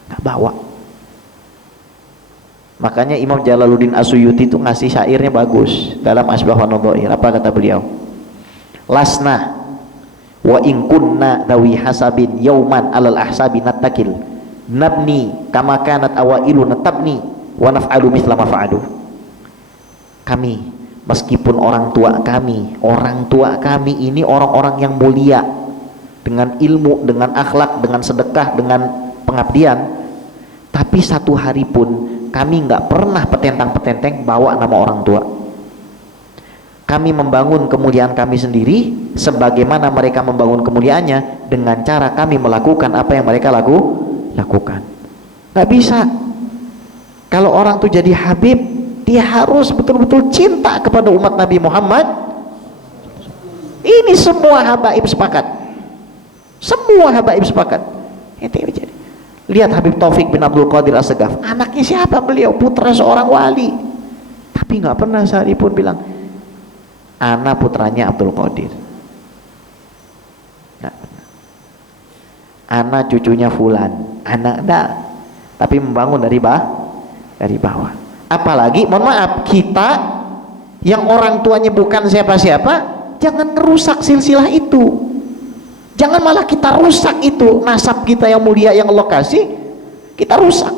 nggak bawa. Makanya Imam Jalaluddin As-Suyuti itu ngasih syairnya bagus dalam Asbah wa Nadhair. Apa kata beliau? Lasna wa in kunna dawi hasabin yauman alal ahsabi nattakil nabni kama kanat awailu natabni wa naf'alu mithla ma fa'alu. Kami, meskipun orang tua kami ini orang-orang yang mulia dengan ilmu, dengan akhlak, dengan sedekah, dengan pengabdian, tapi satu hari pun kami nggak pernah petentang-petenteng bawa nama orang tua. kami membangun kemuliaan kami sendiri sebagaimana mereka membangun kemuliaannya dengan cara kami melakukan apa yang mereka lakukan. Nggak bisa. Kalau orang tuh jadi habib, dia harus betul-betul cinta kepada umat Nabi Muhammad. Ini semua habaib sepakat. Semua habaib sepakat. Itu yang terjadi. Lihat Habib Taufik bin Abdul Qadir As-Segaf, anaknya siapa beliau? Putra seorang wali. Tapi nggak pernah sehari pun bilang, anak putranya Abdul Qadir. Nggak pernah. Anak cucunya Fulan. Anak enggak. Tapi membangun dari bawah. Apalagi, mohon maaf, kita yang orang tuanya bukan siapa-siapa, jangan ngerusak silsilah itu. Jangan malah kita rusak itu nasab kita yang mulia yang Allah kasih, kita rusak.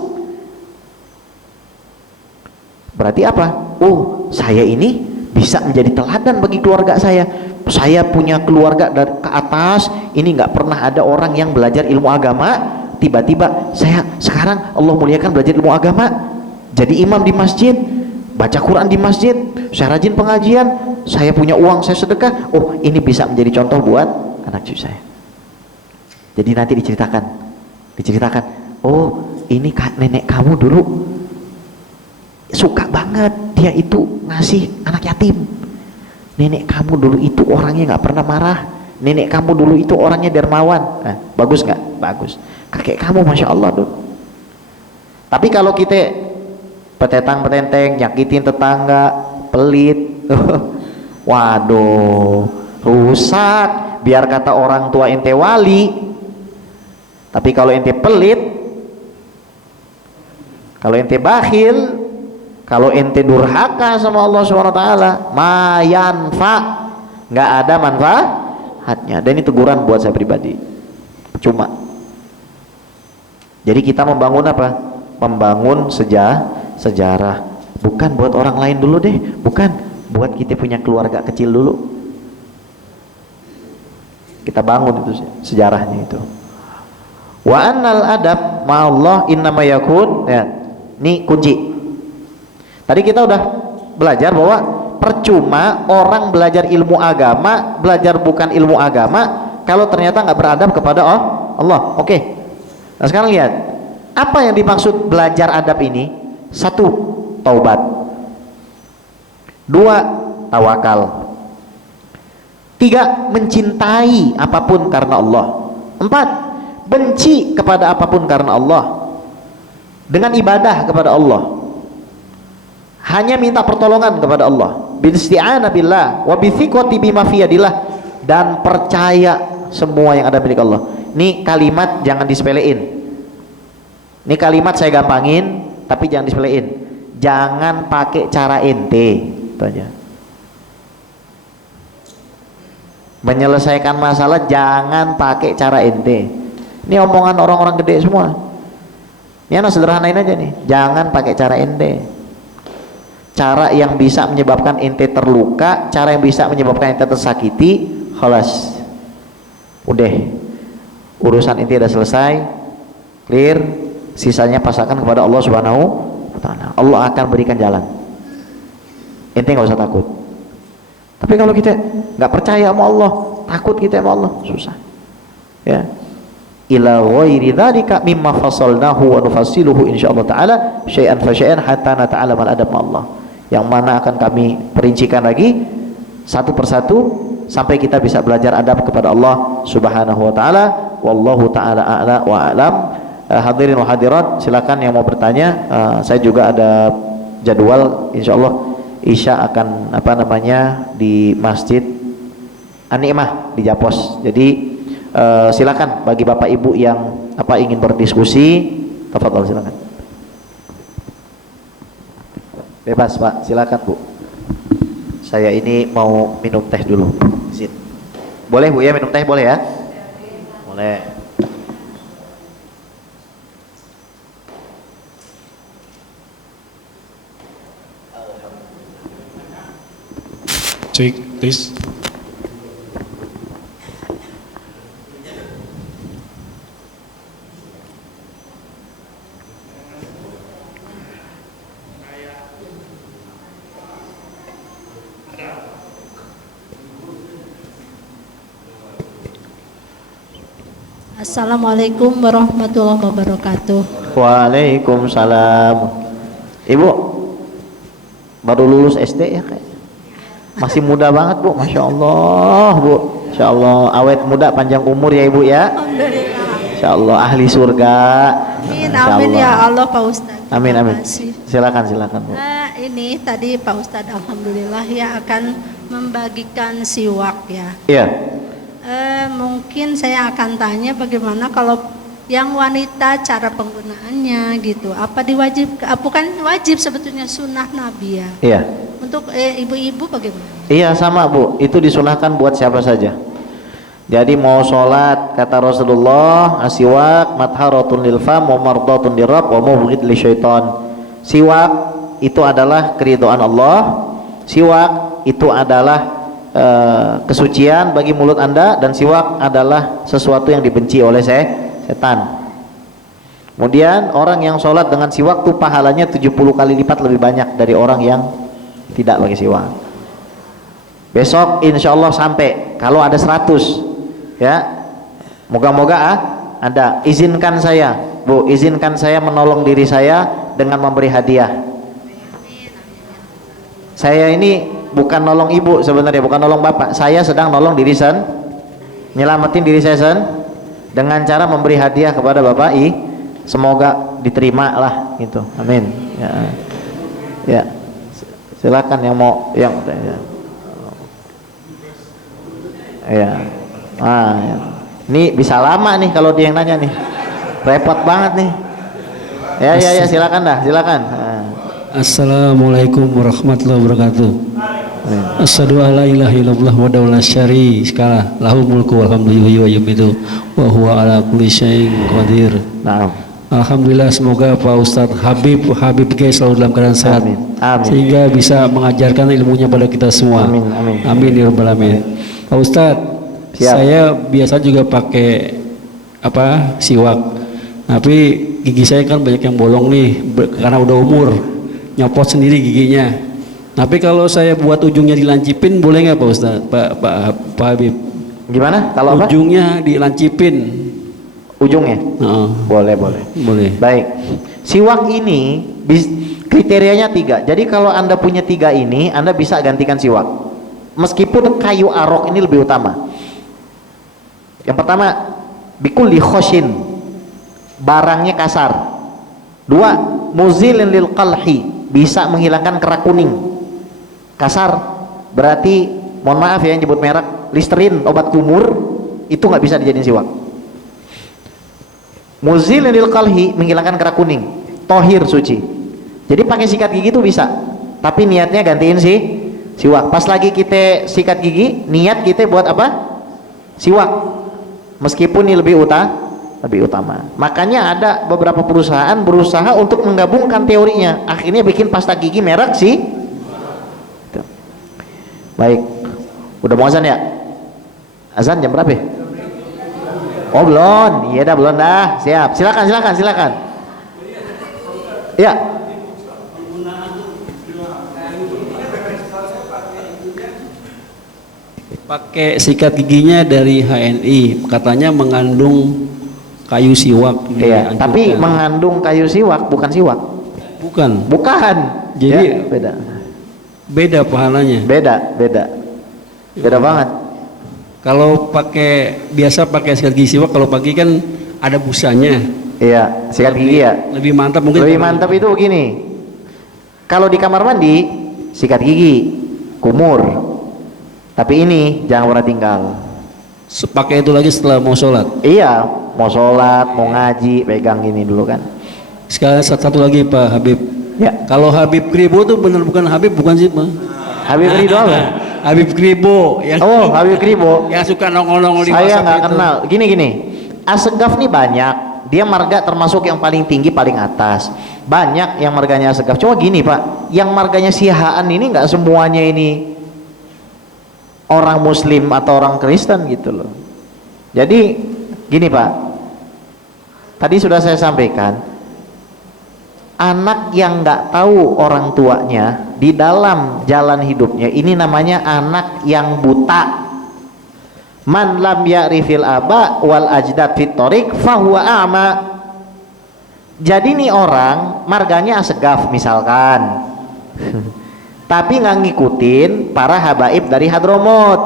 Berarti apa? Oh, saya ini bisa menjadi teladan bagi keluarga saya. Saya punya keluarga dari ke atas, ini nggak pernah ada orang yang belajar ilmu agama. Tiba-tiba saya sekarang Allah muliakan belajar ilmu agama, jadi imam di masjid, baca Quran di masjid, saya rajin pengajian, saya punya uang, saya sedekah. Oh, ini bisa menjadi contoh buat anak cucu saya. Jadi nanti diceritakan, oh ini nenek kamu dulu suka banget, dia itu ngasih anak yatim. Nenek kamu dulu itu orangnya nggak pernah marah. Nenek kamu dulu itu orangnya dermawan. Nah, bagus nggak? Bagus. Kakek kamu masya Allah dulu. Tapi kalau kita petetang-petenteng, nyakitin tetangga, pelit, waduh, rusak. Biar kata orang tua ente wali. Tapi kalau ente pelit, kalau ente bakhil, kalau ente durhaka sama Allah SWT, mayanfa, nggak ada manfaatnya. Dan ini teguran buat saya pribadi. Cuma. Jadi kita membangun apa? Membangun sejarah. Bukan buat orang lain dulu deh, bukan. Buat kita punya keluarga kecil dulu. Kita bangun itu sejarahnya itu. Wa annal adab ma'allah innama yakun, ya. Ini kunci. Tadi kita udah belajar bahwa percuma orang belajar ilmu agama, belajar bukan ilmu agama kalau ternyata nggak beradab kepada Allah. Oke. Nah, sekarang lihat apa yang dimaksud belajar adab ini. 1, taubat. 2, tawakal. 3, mencintai apapun karena Allah. 4, benci kepada apapun karena Allah, dengan ibadah kepada Allah, hanya minta pertolongan kepada Allah, bilisti'anah billah wa bithiqati bima fi yadillah, dan percaya semua yang ada milik Allah. Ini kalimat jangan disepelein. Ini kalimat saya gampangin, tapi jangan disepelein. Jangan pakai cara ente, itu aja. Menyelesaikan masalah jangan pakai cara ente. Ini omongan orang-orang gede semua. Ini anak sederhanain aja nih. Jangan pakai cara ente. Cara yang bisa menyebabkan ente terluka, cara yang bisa menyebabkan ente tersakiti, khalas. Udah. Urusan ente udah selesai, clear. Sisanya pasrahkan kepada Allah Subhanahu wa taala. Allah akan berikan jalan. Ente nggak usah takut. Tapi kalau kita nggak percaya sama Allah, takut kita sama Allah, susah. Ya. Ila ghairi dzalika mimma fasalnahu wa nufassiluhu insyaallah taala syai'an fa syai'an hatta nata'allama al-adab Allah, yang mana akan kami perincikan lagi satu persatu sampai kita bisa belajar adab kepada Allah Subhanahu wa taala. Wallahu taala a'la wa a'lam. Hadirin wa hadirat, silakan yang mau bertanya. Saya juga ada jadwal insyaallah Isya akan di Masjid An-Ni'mah di Japos. Jadi silakan bagi Bapak Ibu yang ingin berdiskusi, tafadhol silakan. Bebas Pak, silakan Bu. Saya ini mau minum teh dulu. Izin. Boleh Bu ya minum teh, boleh ya? Boleh. Cek, tes. Assalamualaikum warahmatullahi wabarakatuh. Waalaikumsalam. Ibu baru lulus SD ya kayak? Masih muda banget Bu, Masya Allah Bu. Masya Allah, awet muda panjang umur ya Ibu ya. Alhamdulillah. Insya Allah ahli surga. Amin, Insya amin Allah. ya Allah Pak Ustadz. Amin Terima amin. kasih. Silakan silakan Bu. Ini tadi Pak Ustadz Alhamdulillah ya akan membagikan siwak ya. Iya. Mungkin saya akan tanya bagaimana kalau yang wanita cara penggunaannya gitu. Apa bukan wajib sebetulnya sunnah Nabi ya. Iya. Untuk ibu-ibu bagaimana? Iya sama Bu, itu disunahkan buat siapa saja. Jadi mau sholat kata Rasulullah, asiwak matharatun lil fam wa mardatun lirabb wa mubghid lisyaitan. Siwak itu adalah keridhaan Allah. Siwak itu adalah kesucian bagi mulut Anda, dan siwak adalah sesuatu yang dibenci oleh setan. Kemudian orang yang sholat dengan siwak tuh pahalanya 70 kali lipat lebih banyak dari orang yang tidak pakai siwak. Besok insya Allah sampai, kalau ada 100 ya, moga-moga ada. Izinkan saya Bu, izinkan saya menolong diri saya dengan memberi hadiah. Saya ini bukan nolong ibu sebenarnya, bukan nolong bapak, saya sedang nolong diri nyelamatin diri saya dengan cara memberi hadiah kepada bapak semoga diterima lah gitu, amin ya. Ya silakan yang mau ya. Ya. Ya. Ini bisa lama nih kalau dia yang nanya nih, repot banget nih. Ya silakan dah, silakan. Assalamualaikum warahmatullahi wabarakatuh. Asyhadu an la ilaha illallah wa la syarika lahu mulku wa hamdu wa yumiitu wa huwa ala kulli syai'in qadir. Nah. Alhamdulillah, semoga Pak Ustadz Habib guys selalu dalam keadaan sehat. Amin. Amin. Sehingga bisa mengajarkan ilmunya pada kita semua. Amin. Amin. Amin ya rabbal alamin. Pak Ustadz, saya biasa juga pakai siwak. Tapi gigi saya kan banyak yang bolong nih karena udah umur. Nyopot sendiri giginya. Tapi kalau saya buat ujungnya dilancipin boleh nggak Pak Ustadz? Pak Habib. Gimana? Kalau ujungnya dilancipin. Ujungnya? Boleh. Baik. Siwak ini kriterianya 3. Jadi kalau Anda punya 3 ini, Anda bisa gantikan siwak. Meskipun kayu arok ini lebih utama. Yang pertama, bikulli khoshin, barangnya kasar. 2, muzilin lil qalhi, bisa menghilangkan kerak kuning. Kasar berarti, mohon maaf ya yang nyebut merek, Listerin, obat kumur, itu nggak bisa dijadiin siwak. Muzilin lil qalhi, menghilangkan kerak kuning. Tohir, suci. Jadi pakai sikat gigi itu bisa, tapi niatnya gantiin siwak. Pas lagi kita sikat gigi, niat kita buat apa? Siwak. Meskipun ini lebih utama. Makanya ada beberapa perusahaan berusaha untuk menggabungkan teorinya, akhirnya bikin pasta gigi merek Tuh. Baik, udah mau azan ya? Azan jam berapa? Oh belum, iya dah belum dah. Siap, silakan. Ya. Pakai sikat giginya dari HNI, katanya mengandung kayu siwak. Iya, tapi mengandung kayu siwak bukan siwak. Bukan. Ya, Jadi beda pahalanya. Beda banget. Kalau biasa pakai sikat gigi siwak, kalau pagi kan ada busanya. Iya, sikat gigi ya. Lebih mantap mungkin. Lebih mantap itu begini. Kalau di kamar mandi sikat gigi kumur. Tapi ini jangan pernah tinggal. Pakai itu lagi setelah mau sholat. Iya, mau sholat, mau ngaji, pegang ini dulu kan. Sekali satu lagi Pak Habib. Ya. Kalau Habib Kribo tuh bener bukan Habib, bukan sih Pak? Habib Ridho apa? Habib Kribo yang Habib Kribo yang suka nongol-nongol di WhatsApp. Saya nggak kenal. Gini. Asegaf nih banyak. Dia marga termasuk yang paling tinggi, paling atas. Banyak yang marganya Asegaf. Cuma gini Pak, yang marganya Sihaan ini nggak semuanya ini orang Muslim atau orang Kristen gitu loh. Jadi gini Pak, tadi sudah saya sampaikan, anak yang nggak tahu orang tuanya di dalam jalan hidupnya, ini namanya anak yang buta. Man lam ya'rifil aba wal ajdad fit thoriq fahuwa a'ma. Jadi nih orang marganya asegaf misalkan tapi nggak ngikutin para habaib dari Hadramut.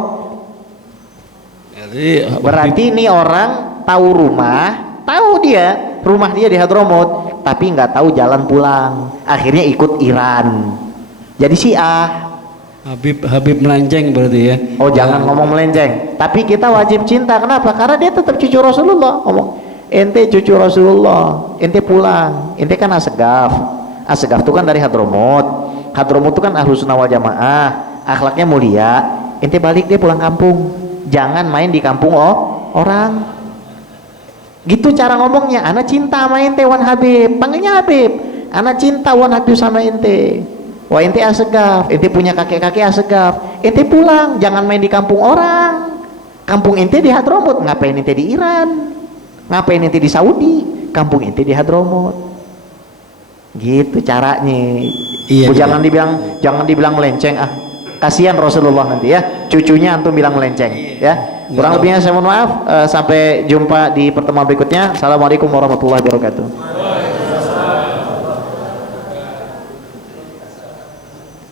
Berarti ini orang tahu rumah, tahu dia rumah dia di Hadramut, tapi nggak tahu jalan pulang. Akhirnya ikut Iran. Jadi Syiah. Habib melenceng berarti ya. Oh jangan ngomong melenceng. Tapi kita wajib cinta. Kenapa? Karena dia tetap cucu Rasulullah. Ngomong ente cucu Rasulullah, ente pulang, ente kan asegaf. Asegaf itu kan dari Hadramut. Hadramut itu kan ahlus sunnah wal jamaah, akhlaknya mulia. Ente balik dia pulang kampung, jangan main di kampung orang. Gitu cara ngomongnya. Ana cinta sama ente wan Habib, panggilnya Habib. Ana cinta wan Habib sama ente. Wah ente asegaf, ente punya kakek-kakek asegaf. Ente pulang, jangan main di kampung orang. Kampung ente di Hadramut, ngapain ente di Iran? Ngapain ente di Saudi? Kampung ente di Hadramut. Gitu caranya. Iya, Jangan dibilang melenceng. Kasihan Rasulullah nanti ya, cucunya antum bilang melenceng ya. Kurang lebihnya saya mohon maaf. Sampai jumpa di pertemuan berikutnya. Assalamualaikum warahmatullahi wabarakatuh.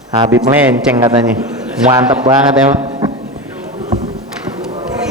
Habib melenceng katanya, mantap banget ya.